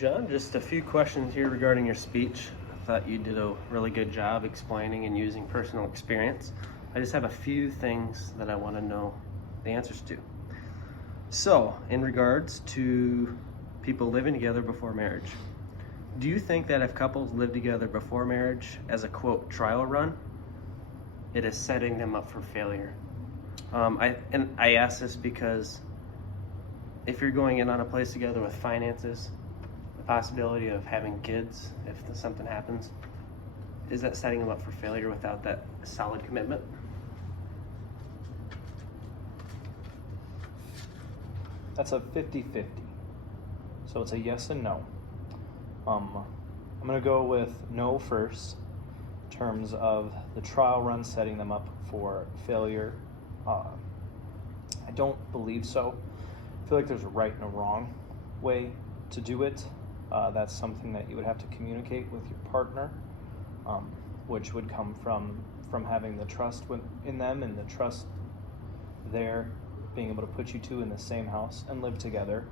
John, just a few questions here regarding your speech. I thought you did a really good job explaining and using personal experience. I just have a few things that I want to know the answers to. So, in regards to people living together before marriage, do you think that if couples live together before marriage as a quote trial run, it is setting them up for failure? I ask this because if you're going in on a place together with finances, the possibility of having kids if something happens, is that setting them up for failure without that solid commitment? That's a 50-50. So it's a yes and no. I'm going to go with no first in terms of the trial run setting them up for failure. I don't believe so. I feel like there's a right and a wrong way to do it. That's something that you would have to communicate with your partner, which would come from having the trust in them and the trust there, being able to put you two in the same house and live together.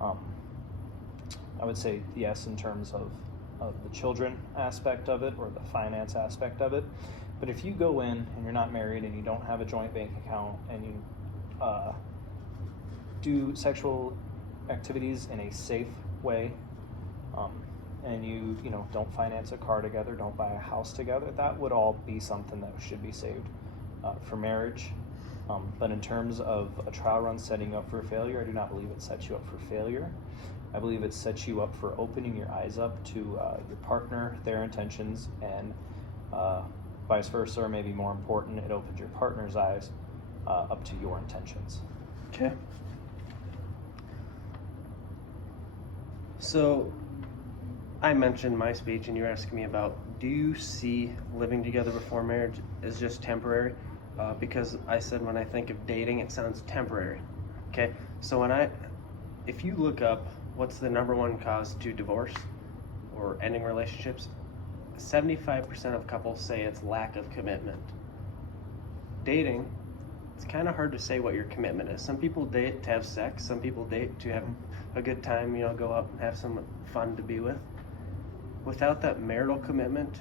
I would say yes in terms of the children aspect of it or the finance aspect of it. But if you go in and you're not married and you don't have a joint bank account and you do sexual activities in a safe way, and you don't finance a car together, don't buy a house together, that would all be something that should be saved for marriage. But in terms of a trial run setting up for failure, I do not believe it sets you up for failure. I believe it sets you up for opening your eyes up to your partner, their intentions, and vice versa, or maybe more important, it opens your partner's eyes up to your intentions. Okay. So I mentioned my speech and you're asking me about, do you see living together before marriage as just temporary? Because I said when I think of dating, it sounds temporary. Okay, so if you look up what's the number one cause to divorce or ending relationships, 75% of couples say it's lack of commitment. Dating, it's kind of hard to say what your commitment is. Some people date to have sex, some people date to have a good time, go out and have some fun to be with. Without that marital commitment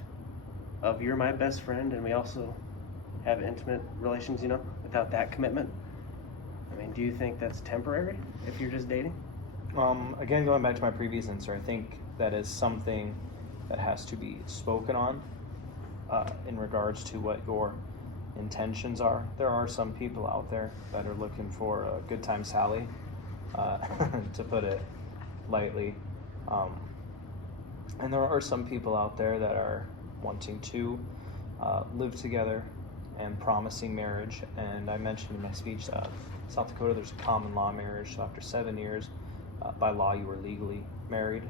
of you're my best friend and we also have intimate relations, without that commitment, do you think that's temporary if you're just dating? Again, going back to my previous answer, I think that is something that has to be spoken on in regards to what your intentions are. There are some people out there that are looking for a good time Sally, to put it lightly. And there are some people out there that are wanting to live together and promising marriage. And I mentioned in my speech, South Dakota, there's a common law marriage. So after 7 years, by law, you are legally married.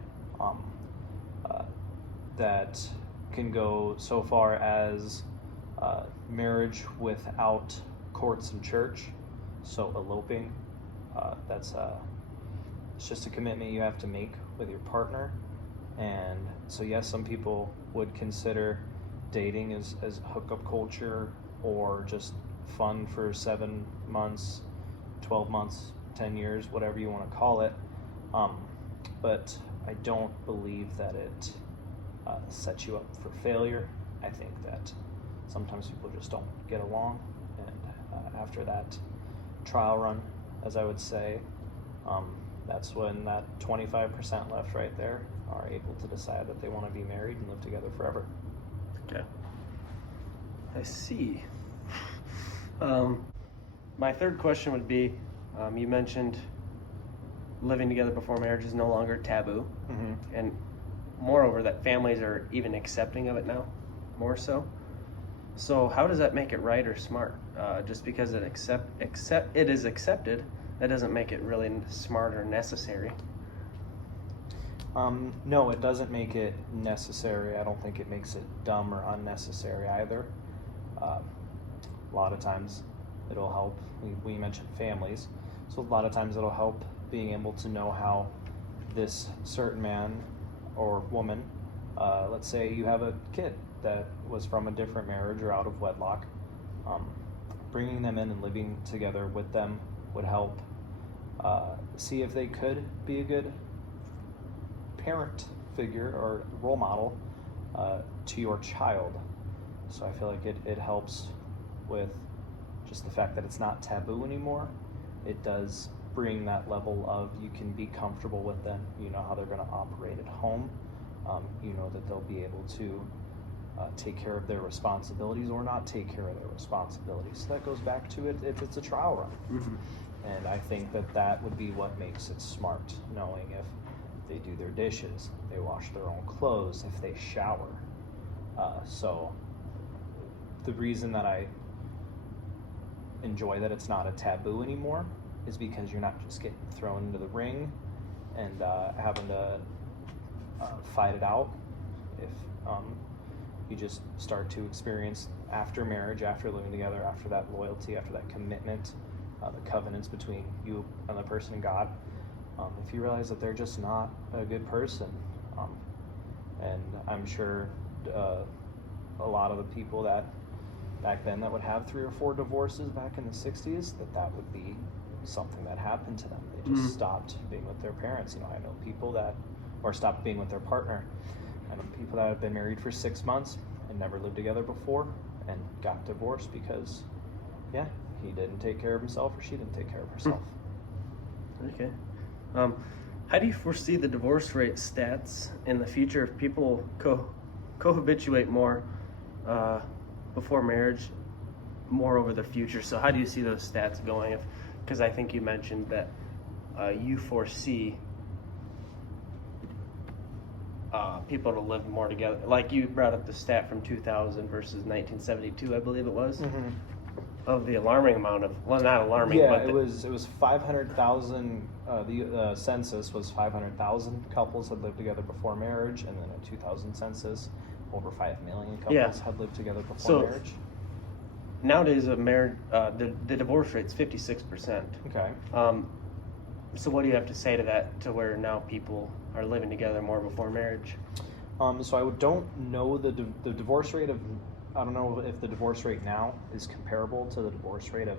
That can go so far as marriage without courts and church, so eloping. It's just a commitment you have to make with your partner. And so yes, some people would consider dating as hookup culture or just fun for 7 months, 12 months, 10 years, whatever you want to call it. But I don't believe that it sets you up for failure. I think that sometimes people just don't get along, and after that trial run, as I would say, that's when that 25% left right there are able to decide that they want to be married and live together forever. Okay. I see. My third question would be, you mentioned living together before marriage is no longer taboo. Mm-hmm. And moreover, that families are even accepting of it now, more so. So how does that make it right or smart? Just because it is accepted, that doesn't make it really smart or necessary. No, it doesn't make it necessary. I don't think it makes it dumb or unnecessary either. A lot of times it'll help. We mentioned families, so a lot of times it'll help being able to know how this certain man or woman, let's say you have a kid that was from a different marriage or out of wedlock, bringing them in and living together with them would help see if they could be a good parent figure or role model to your child. So I feel like it helps with just the fact that it's not taboo anymore. It does bring that level of you can be comfortable with them. You know how they're going to operate at home. You know that they'll be able to take care of their responsibilities or not take care of their responsibilities. So that goes back to it if it's a trial run. And I think that would be what makes it smart, knowing if they do their dishes, they wash their own clothes, if they shower. So the reason that I enjoy that it's not a taboo anymore is because you're not just getting thrown into the ring and having to fight it out. If you just start to experience after marriage, after living together, after that loyalty, after that commitment, the covenants between you and the person and God, if you realize that they're just not a good person, and I'm sure a lot of the people that back then that would have 3 or 4 divorces back in the 60s, that would be something that happened to them. They just stopped being with their parents. You know, I know people that, or stopped being with their partner. I know people that have been married for 6 months and never lived together before and got divorced because, yeah, he didn't take care of himself or she didn't take care of herself. Okay. How do you foresee the divorce rate stats in the future if people cohabituate more before marriage, more over the future? So how do you see those stats going? Because I think you mentioned that you foresee people to live more together. Like you brought up the stat from 2000 versus 1972, I believe it was, of the alarming amount of, well, not alarming, Yeah, but it was 500,000. The census was 500,000 couples had lived together before marriage, and then a 2000 census, over 5 million couples had lived together before marriage. Nowadays, the divorce rate's 56%. Okay. So what do you have to say to that, to where now people are living together more before marriage? So I don't know the divorce rate of, I don't know if the divorce rate now is comparable to the divorce rate of,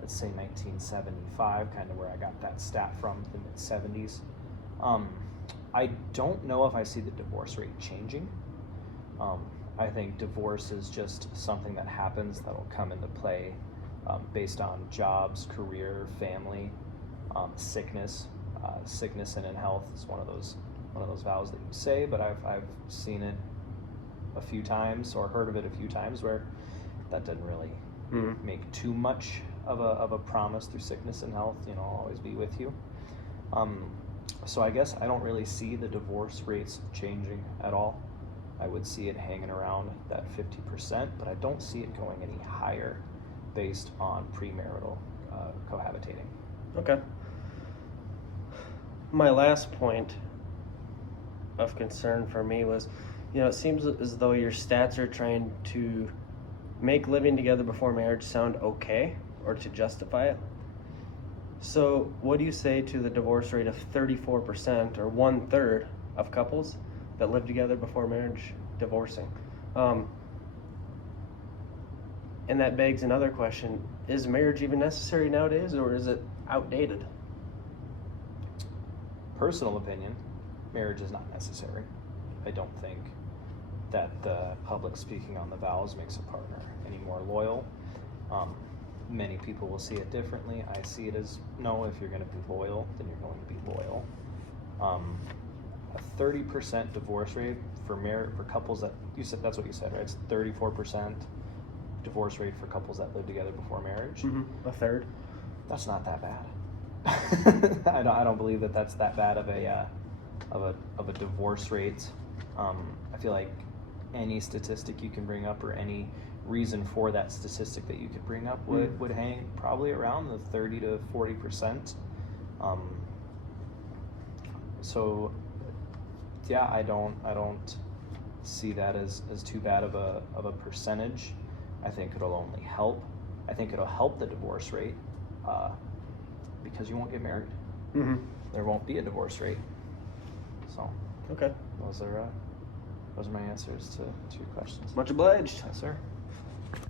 let's say, 1975, kind of where I got that stat from, the mid-70s. I don't know if I see the divorce rate changing. I think divorce is just something that happens that'll come into play based on jobs, career, family, sickness. Sickness and in health is one of those vows that you say, but I've seen it a few times or heard of it a few times where that doesn't really make too much of a promise through sickness and health. You know, I'll always be with you. So I guess I don't really see the divorce rates changing at all. I would see it hanging around that 50%, but I don't see it going any higher based on premarital cohabitating. Okay. My last point of concern for me was, you know, it seems as though your stats are trying to make living together before marriage sound okay or to justify it. So what do you say to the divorce rate of 34% or 1/3 of couples that live together before marriage divorcing? And that begs another question. Is marriage even necessary nowadays, or is it outdated? Personal opinion, marriage is not necessary. I don't think that the public speaking on the vows makes a partner any more loyal. Many people will see it differently. I see it as, no, if you're going to be loyal, then you're going to be loyal. A 30% divorce rate for couples that, you said, that's what you said, right? It's 34% divorce rate for couples that live together before marriage. A third. That's not that bad. I don't believe that's that bad of a divorce rate. I feel like any statistic you can bring up or any reason for that statistic that you could bring up would hang probably around the 30 to 40%. So yeah, I don't see that as too bad of a percentage. I think it'll only help. I think it'll help the divorce rate because you won't get married. There won't be a divorce rate. So Okay. those are my answers to your questions. Much obliged. Yes, sir.